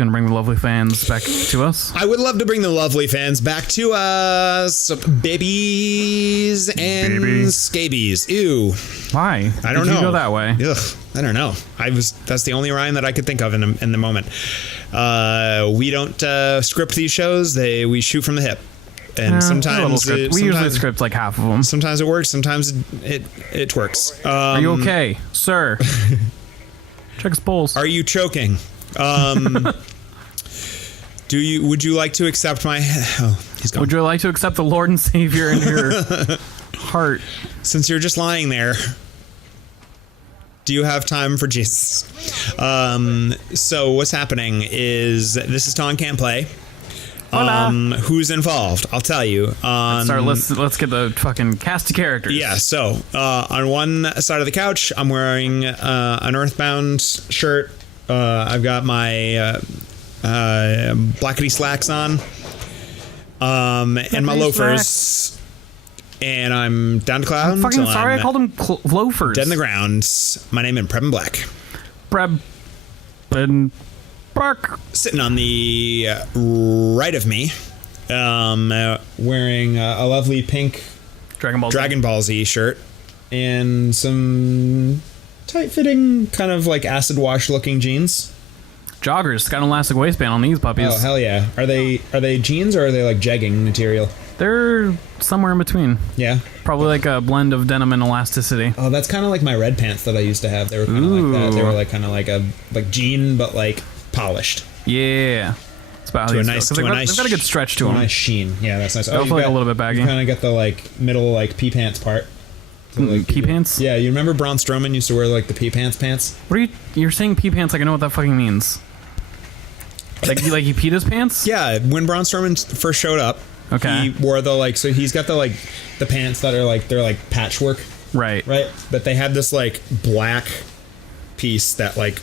Do you want to bring the lovely fans back to us? I would love to bring the lovely fans back to us. Babies and scabies. Ew. Why? I don't know. Did you go that way? Ugh, I don't know. That's the only rhyme that I could think of in the moment. We don't script these shows. We shoot from the hip. And sometimes we usually script like half of them. Sometimes it works. Sometimes it works. Are you okay, sir? Check his pulse. Are you choking? Would you like to accept my... Oh, he's gone. Would you like to accept the Lord and Savior in your heart? Since you're just lying there, do you have time for Jesus? So what's happening is this is Taun Can't Play. Who's involved? I'll tell you. Let's get the fucking cast of characters. Yeah, so on one side of the couch, I'm wearing an Earthbound shirt. I've got my blackety slacks on, and my loafers, slacks. And I'm down to cloud. I'm fucking sorry, I called them loafers. Dead in the ground. My name is Preb and Black. Preb and Black. Sitting on the right of me, wearing a lovely pink Dragon Ball Z shirt and some tight-fitting, kind of like acid wash looking jeans. Joggers, got an elastic waistband on these puppies. Oh hell yeah! Are they jeans or are they like jegging material? They're somewhere in between. Yeah, probably like a blend of denim and elasticity. Oh, that's kind of like my red pants that I used to have. They were kind of like that. They were like kind of like a jean, but like polished. Yeah, it's about how they've got a good stretch to them. A nice sheen. Yeah, that's nice. Oh, like a little bit baggy. You kind of get the like middle like pee pants part. So, like, pee pants? Yeah, you remember Braun Strowman used to wear like the pee pants? What are you're saying pee pants like I know what that fucking means. Like he peed his pants? Yeah, when Braun Strowman first showed up, he wore the so he's got the pants that are like they're like patchwork. Right. But they had this like black piece that like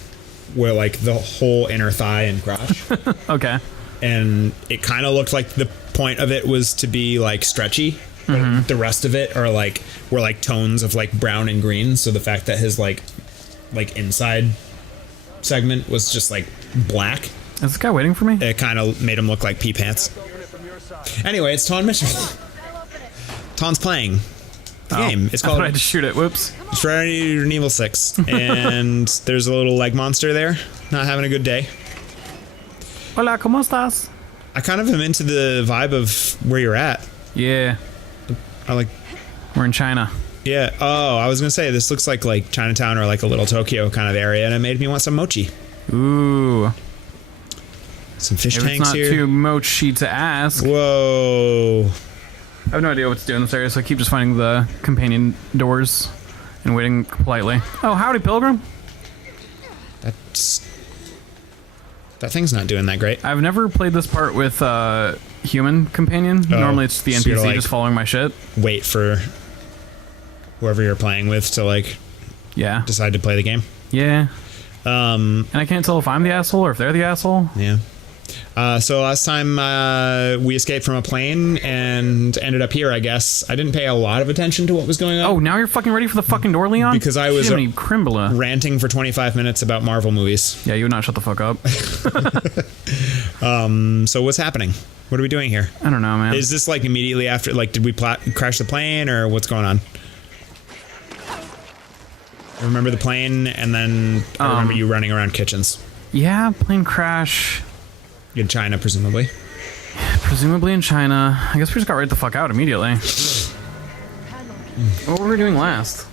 were like the whole inner thigh and crotch. Okay. And it kind of looked like the point of it was to be like stretchy. Mm-hmm. The rest of it were like tones of like brown and green. So the fact that his like inside segment was just like black. Is this guy waiting for me? It kind of made him look like pee pants. Anyway, it's Taun Mitchell. Taun's playing the game. It's called. I tried to shoot it. Whoops. It's Resident Evil 6, and there's a little leg monster there, not having a good day. Hola, ¿cómo estás? I kind of am into the vibe of where you're at. Yeah. We're in China. Yeah. Oh, I was gonna say this looks like Chinatown or like a little Tokyo kind of area, and it made me want some mochi. Ooh. Some fish tanks here. It's not too mochi to ask. Whoa. I have no idea what to do in this area, so I keep just finding the companion doors and waiting politely. Oh, howdy, Pilgrim. That thing's not doing that great. I've never played this part with human companion. Oh, normally it's the NPC just following my shit. Wait for whoever you're playing with to decide to play the game. Yeah. And I can't tell if I'm the asshole or if they're the asshole. Yeah. So last time we escaped from a plane and ended up here, I guess. I didn't pay a lot of attention to what was going on. Oh, now you're fucking ready for the fucking door, Leon? Because I was ranting for 25 minutes about Marvel movies. Yeah, you would not shut the fuck up. So what's happening? What are we doing here? I don't know, man. Is this immediately after, did we crash the plane or what's going on? I remember the plane and then I remember you running around kitchens. Yeah, plane crash. In China, presumably. Presumably in China. I guess we just got right the fuck out immediately. What were we doing last?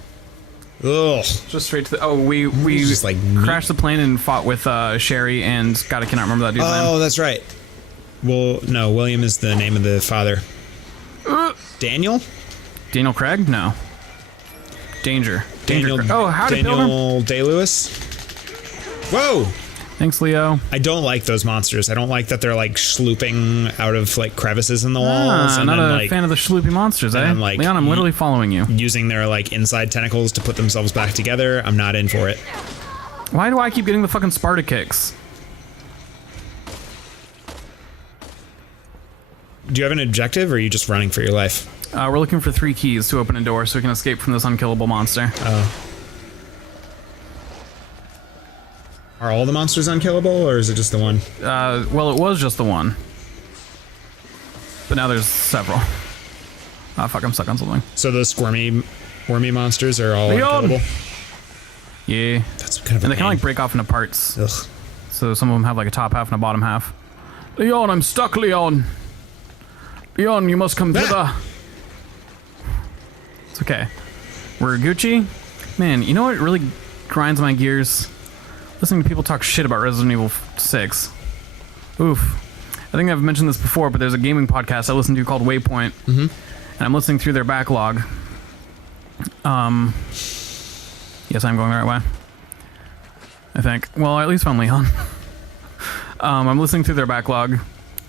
Ugh. Just straight to the... we just crashed the plane and fought with Sherry and... God, I cannot remember that dude's name. Oh, that's right. Well, no, William is the name of the father. Daniel? Daniel Craig? No. Danger. Daniel. Oh, howdy, Daniel Day-Lewis? Whoa! Thanks, Leo. I don't like those monsters. I don't like that they're slooping out of crevices in the walls. I'm not a fan of the sloopy monsters, eh? Leon, I'm literally following you. Using their inside tentacles to put themselves back together. I'm not in for it. Why do I keep getting the fucking Sparta kicks? Do you have an objective or are you just running for your life? We're looking for 3 keys to open a door so we can escape from this unkillable monster. Oh. Are all the monsters unkillable, or is it just the one? Well, it was just the one. But now there's several. Oh, fuck, I'm stuck on something. So those wormy monsters are all Leon! unkillable? Yeah. That's kind of And they kind of like break off into parts. Ugh. So some of them have like a top half and a bottom half. Leon, I'm stuck, Leon. Leon, you must come thither. It's okay. We're Gucci. Man, you know what really grinds my gears? Listening to people talk shit about Resident Evil 6. Oof. I think I've mentioned this before, but there's a gaming podcast I listen to called Waypoint. And I'm listening through their backlog. Yes, I'm going the right way. I think. Well, I at least found Leon. I'm listening through their backlog,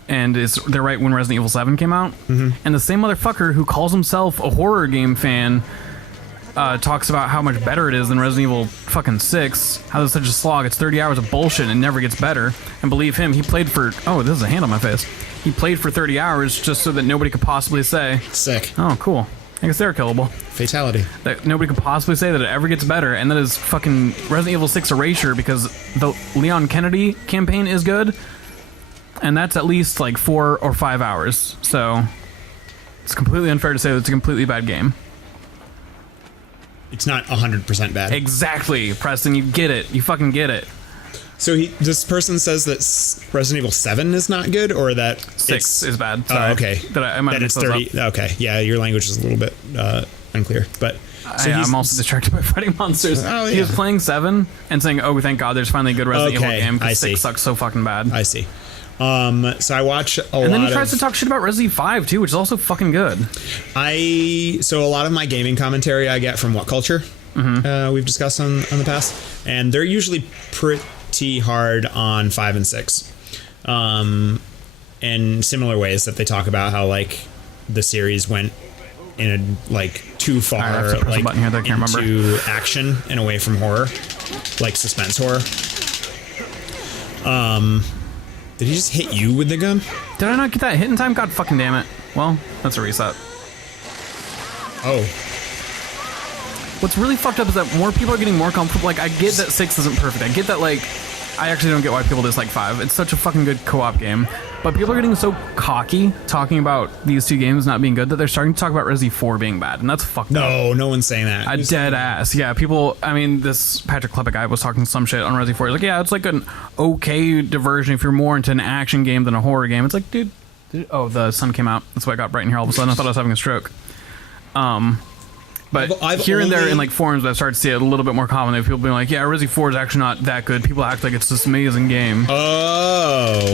and they're right when Resident Evil 7 came out. And the same motherfucker who calls himself a horror game fan talks about how much better it is than Resident Evil fucking 6. How it's such a slog. It's 30 hours of bullshit and it never gets better. And believe him, he played for... Oh, this is a hand on my face. He played for 30 hours just so that nobody could possibly say... Sick. Oh, cool. I guess they're killable. Fatality. That nobody could possibly say that it ever gets better, and that is fucking Resident Evil 6 erasure because the Leon Kennedy campaign is good, and that's at least like 4 or 5 hours. So it's completely unfair to say that it's a completely bad game. It's not 100% bad. Exactly, Preston. You get it. You fucking get it. So this person says that Resident Evil 7 is not good, or that 6 is bad. Sorry. Oh, okay. I might that have it's 30. Okay, yeah, your language is a little bit unclear, but so I'm also distracted by fighting monsters. Oh, yeah. He was playing 7 and saying, "Oh, thank God, there's finally a good Resident Evil game." I Because see. 6 sucks so fucking bad. I see. So I watch a lot of... And then he tries to talk shit about Resi 5 too, which is also fucking good. So a lot of my gaming commentary I get from WhatCulture. We've discussed on the past, and they're usually pretty hard on 5 and 6, in similar ways that they talk about how like the series went in a like too far like into action and away from horror, like suspense horror. Did he just hit you with the gun? Did I not get that hit in time? God fucking damn it. Well, that's a reset. Oh. What's really fucked up is that more people are getting more comfortable. Like, I get that 6 isn't perfect. I get that, like, I actually don't get why people dislike 5. It's such a fucking good co-op game. But people are getting so cocky talking about these two games not being good that they're starting to talk about Resi 4 being bad. And that's fucked up. No one's saying that. Dead ass. Yeah, people, I mean, this Patrick Klepek guy was talking some shit on Resi 4. He's like, yeah, it's like an okay diversion if you're more into an action game than a horror game. It's like, dude, oh, the sun came out. That's why I got bright in here all of a sudden. I thought I was having a stroke. But I've here and there only... in like forums, I've started to see it a little bit more commonly. People being like, yeah, Resi 4 is actually not that good. People act like it's this amazing game. Oh.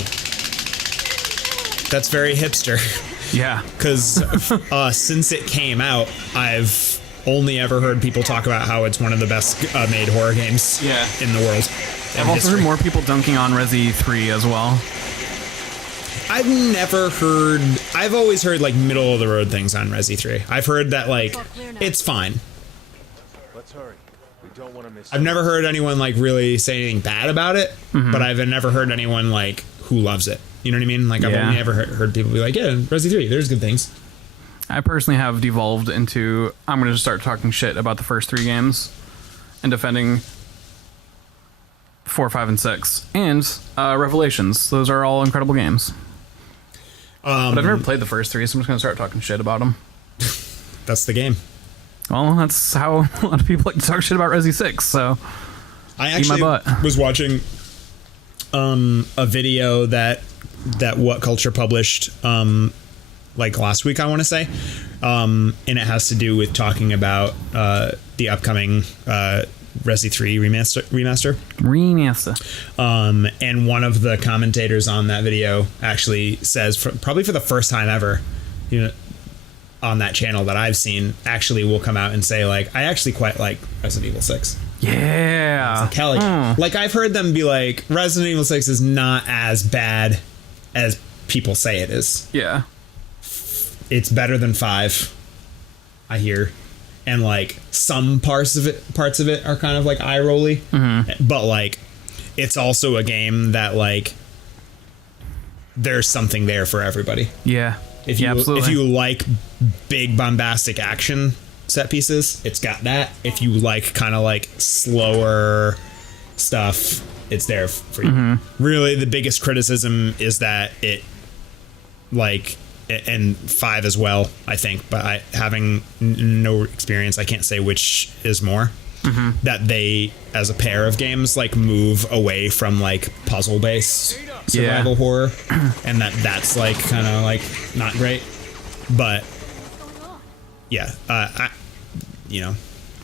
That's very hipster. Yeah. Because since it came out, I've only ever heard people talk about how it's one of the best made horror games in the world. I've also heard more people dunking on Resi 3 as well. I've always heard like middle of the road things on Resi 3. I've heard that like it's fine. Let's hurry. We don't want to miss. I've never heard anyone like really say anything bad about it, but I've never heard anyone like who loves it. You know what I mean? Like I've only ever heard people be like, yeah, Resi 3, there's good things. I personally have devolved into I'm going to just start talking shit about the first 3 games and defending 4, 5, and 6 and Revelations. Those are all incredible games. But I've never played the first 3, so I'm just going to start talking shit about them. That's the game. Well, that's how a lot of people like to talk shit about Resi 6, so I actually was watching a video that WhatCulture published like last week, I want to say, and it has to do with talking about the upcoming Resi 3 remaster. And one of the commentators on that video actually says, probably for the first time ever, you know, on that channel that I've seen, actually will come out and say like, I actually quite like Resident Evil 6. Yeah. Like, Kelly, like I've heard them be like, Resident Evil 6 is not as bad as people say it is. Yeah. It's better than 5, I hear. And like some parts of it are kind of like eye rolly, but like it's also a game that like there's something there for everybody. Yeah. If you like big bombastic action set pieces, it's got that. If you like kind of like slower stuff, it's there for you. Really, the biggest criticism is that it, like, and 5 as well, I think, but having no experience, I can't say which is more. That they, as a pair of games, like, move away from, like, puzzle-based survival horror, and that's like kind of like not great. But yeah,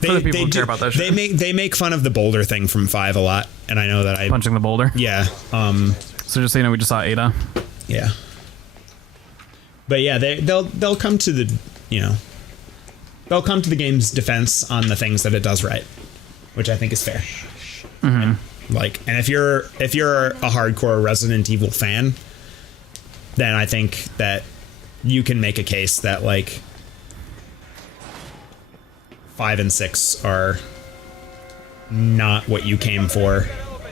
they make fun of the boulder thing from 5 a lot, and I know that punching the boulder. Yeah. So just so you know, we just saw Ada. Yeah. But yeah, they'll come to the they'll come to the game's defense on the things that it does right, which I think is fair. Like, and if you're a hardcore Resident Evil fan, then I think that you can make a case that, like, 5 and 6 are not what you came for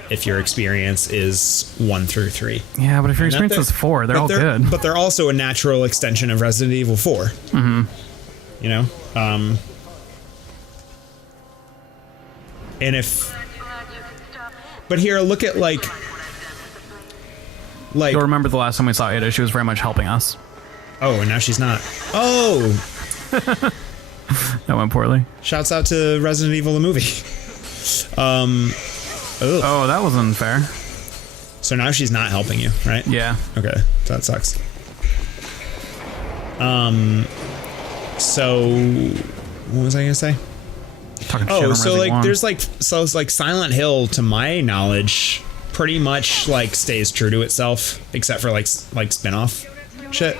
if your experience is 1 through 3. Yeah, but if your experience is 4, they're all good. But they're also a natural extension of Resident Evil 4. You know? And if... But here, look at, like... You'll remember the last time we saw Ada, she was very much helping us. Oh, and now she's not. Oh! That went poorly. Shouts out to Resident Evil the movie. Oh, that was unfair. So now she's not helping you, right? Yeah. Okay, that sucks. So what was I gonna say? There's like Silent Hill, to my knowledge, pretty much like stays true to itself, except for like spin-off shit.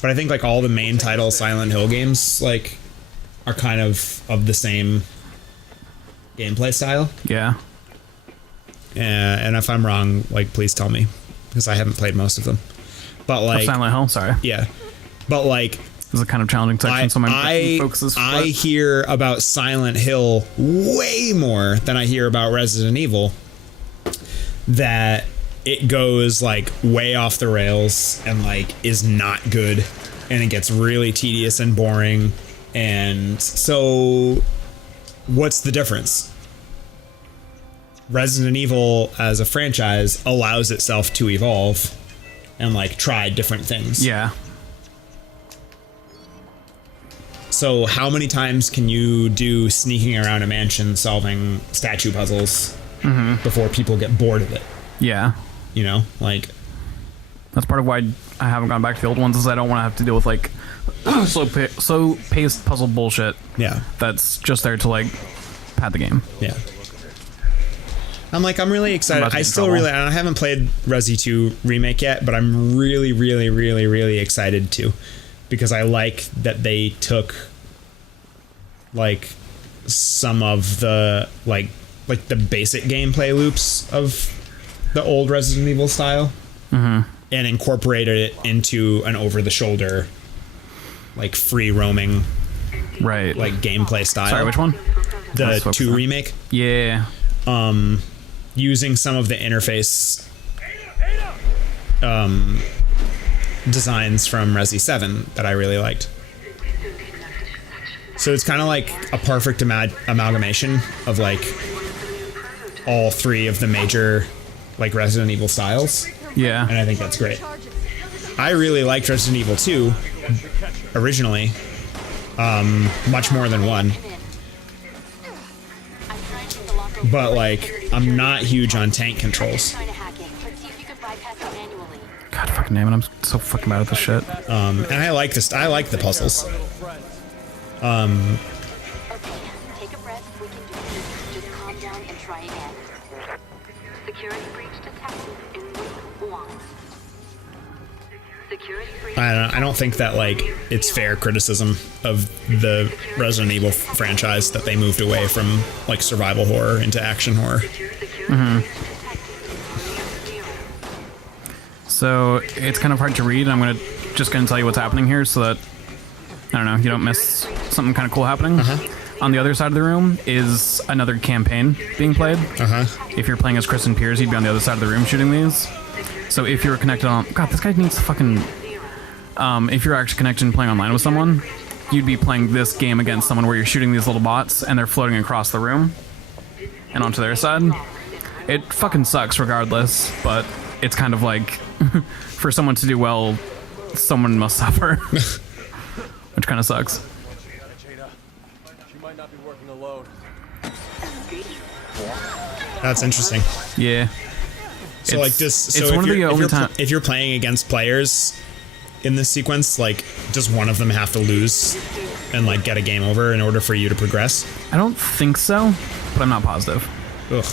But I think like all the main title Silent Hill games like are kind of the same gameplay style. Yeah. And if I'm wrong, like, please tell me, because I haven't played most of them. But like Silent Hill, sorry. Yeah. But like, this is a kind of challenging section, so my focus is I hear about Silent Hill way more than I hear about Resident Evil. That it goes like way off the rails and like is not good, and it gets really tedious and boring. And so what's the difference? Resident Evil as a franchise allows itself to evolve and like try different things. Yeah. So how many times can you do sneaking around a mansion solving statue puzzles before people get bored of it? Yeah. You know, like, that's part of why I haven't gone back to the old ones, is I don't want to have to deal with like slow paced puzzle bullshit. Yeah. That's just there to like pad the game. Yeah. I'm really excited. I haven't played Resi 2 Remake yet, but I'm really, really, really, really excited to, because I like that they took like some of the like the basic gameplay loops of the old Resident Evil style and incorporated it into an over-the-shoulder, like, free roaming, right, like gameplay style. Sorry, which one? The 2 Remake. Yeah. Using some of the interface designs from Resi 7 that I really liked. So it's kind of like a perfect amalgamation of like all 3 of the major like Resident Evil styles. Yeah. And I think that's great. I really liked Resident Evil 2 originally, much more than 1. But like, I'm not huge on tank controls. God fucking damn it, I'm so fucking bad at this shit. And I like this. I like the puzzles. Okay, take a breath. We can do this. Just calm down and try again. Security breach detected in week 1. Security breach. I don't think that like it's fair criticism of the Resident Evil franchise that they moved away from like survival horror into action horror. So it's kind of hard to read. I'm just gonna tell you what's happening here, so that I don't know, you don't miss something kind of cool happening. On the other side of the room is another campaign being played. If you're playing as Kristen Pierce, you'd be on the other side of the room shooting these. So if you're connected on... God, this guy needs to fucking... if you're actually connected and playing online with someone, you'd be playing this game against someone where you're shooting these little bots and they're floating across the room and onto their side. It fucking sucks regardless, but it's kind of like, for someone to do well, someone must suffer. Which kind of sucks. Jada, she might not be working alone. That's interesting. Yeah. So like this, it's one of the only times. If you're playing against players in this sequence, like, does one of them have to lose and like get a game over in order for you to progress? I don't think so, but I'm not positive. Ugh.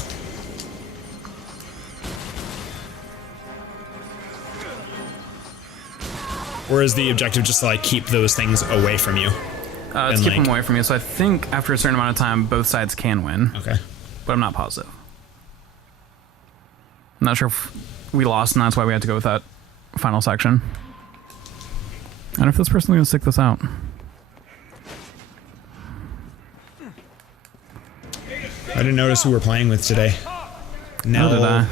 Or is the objective just to like keep those things away from you? It's keep them away from you. So I think after a certain amount of time, both sides can win. Okay. But I'm not positive. I'm not sure if we lost, and that's why we had to go with that final section. I don't know if this person's going to stick this out. I didn't notice who we're playing with today. Nell did I.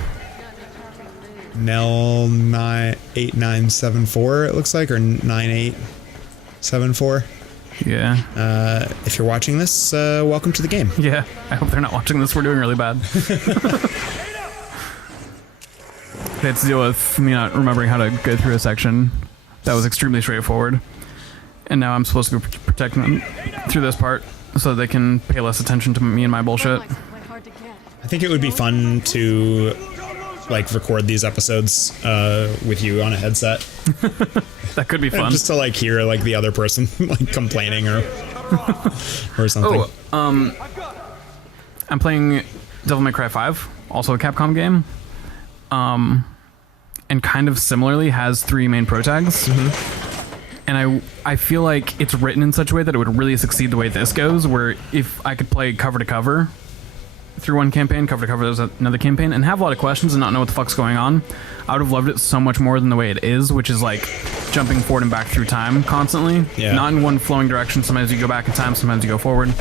Nell 8974, it looks like, or 9874. Yeah. If you're watching this, welcome to the game. Yeah. I hope they're not watching this. We're doing really bad. They had to deal with me not remembering how to go through a section that was extremely straightforward. And now I'm supposed to be protecting them through this part so they can pay less attention to me and my bullshit. I think it would be fun to like record these episodes with you on a headset. That could be fun. Just to like hear like the other person like complaining or something. I'm playing Devil May Cry 5, also a Capcom game. And kind of similarly has 3 main protags. And I feel like it's written in such a way that it would really succeed the way this goes, where if I could play cover to cover through one campaign, cover to cover there's another campaign, and have a lot of questions and not know what the fuck's going on, I would have loved it so much more than the way it is, which is like jumping forward and back through time constantly. Yeah. Not in one flowing direction. Sometimes you go back in time, sometimes you go forward.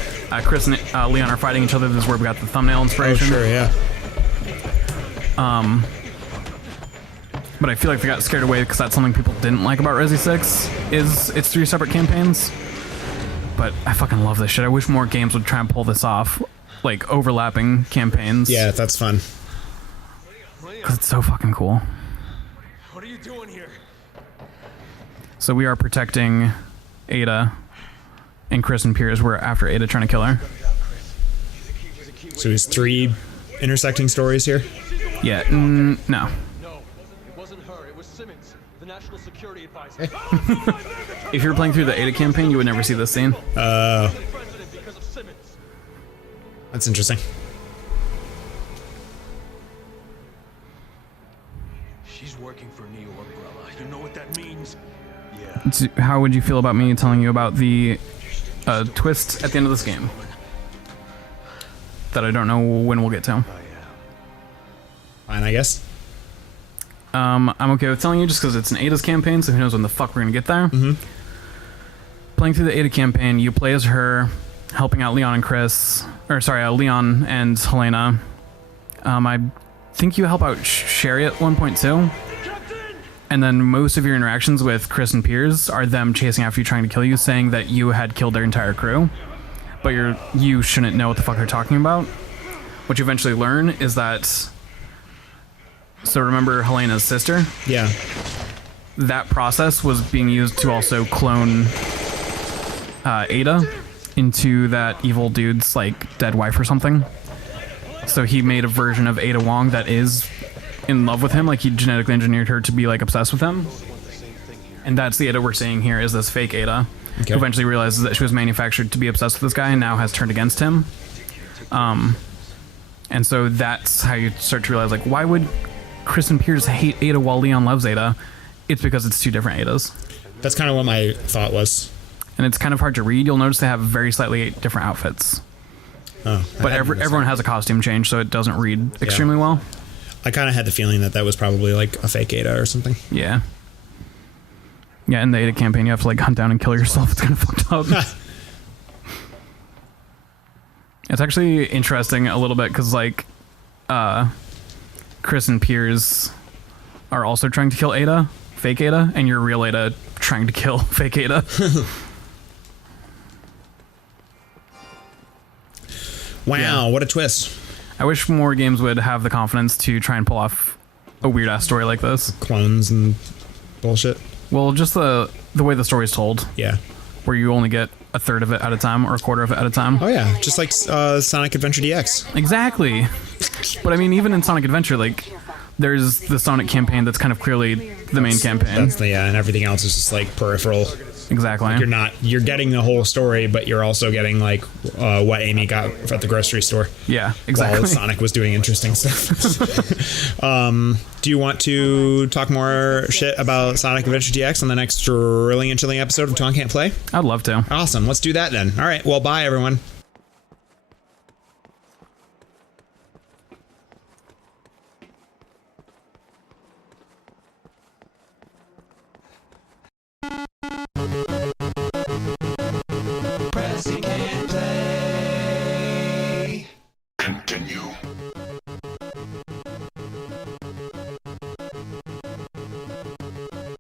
Chris and Leon are fighting each other. This is where we got the thumbnail inspiration. Oh, sure, yeah. But I feel like they got scared away because that's something people didn't like about Resi 6, is it's 3 separate campaigns. But I fucking love this shit. I wish more games would try and pull this off, like overlapping campaigns. Yeah, that's fun. Because it's so fucking cool. What are you doing here? So we are protecting Ada, and Chris and Piers were after Ada trying to kill her. So there's 3 intersecting stories here? Yeah, no. No, it wasn't her. It was Simmons, the national security advisor. If you were playing through the Ada campaign, you would never see this scene. President because of Simmons. That's interesting. She's working for Neo Umbrella. You know what that means? Yeah. How would you feel about me telling you about the twist at the end of this game? That I don't know when we'll get to. Fine, I guess. I'm okay with telling you just because it's an Ada's campaign, so who knows when the fuck we're gonna get there. Playing through the Ada campaign, you play as her, helping out Leon and Leon and Helena. I think you help out Sherry at 1.2. And then most of your interactions with Chris and Piers are them chasing after you, trying to kill you, saying that you had killed their entire crew. But you shouldn't know what the fuck they're talking about. What you eventually learn is that... So remember Helena's sister? Yeah. That process was being used to also clone Ada into that evil dude's like dead wife or something. So he made a version of Ada Wong that is in love with him, like he genetically engineered her to be like obsessed with him. And that's the Ada we're seeing here, is this fake Ada. Okay. Who eventually realizes that she was manufactured to be obsessed with this guy and now has turned against him. And so that's how you start to realize, like, why would Chris and Piers hate Ada while Leon loves Ada? It's because it's 2 different Adas. That's kind of what my thought was. And it's kind of hard to read. You'll notice they have very slightly different outfits. Oh, But everyone has a costume change, so it doesn't read extremely well. I kind of had the feeling that was probably like a fake Ada or something. Yeah. Yeah, in the Ada campaign, you have to like hunt down and kill yourself. It's kind of fucked up. It's actually interesting a little bit because like Chris and Piers are also trying to kill Ada, fake Ada, and you're real Ada trying to kill fake Ada. Wow, what a twist. I wish more games would have the confidence to try and pull off a weird ass story like this. Clones and bullshit. Well, just the way the story's told, Yeah. where you only get a third of it at a time or a quarter of it at a time. Oh yeah, just like Sonic Adventure DX. Exactly. But I mean, even in Sonic Adventure, like, there's the Sonic campaign that's kind of clearly the main campaign. That's the and everything else is just like peripheral. Exactly. You're getting the whole story, but you're also getting like what Amy got at the grocery store. Yeah, exactly. While Sonic was doing interesting stuff. Do you want to talk more shit about Sonic Adventure DX on the next thrilling and chilling episode of Taun Can't Play? I'd love to. Awesome. Let's do that then. All right. Well, bye everyone. Resi can't play. Continue.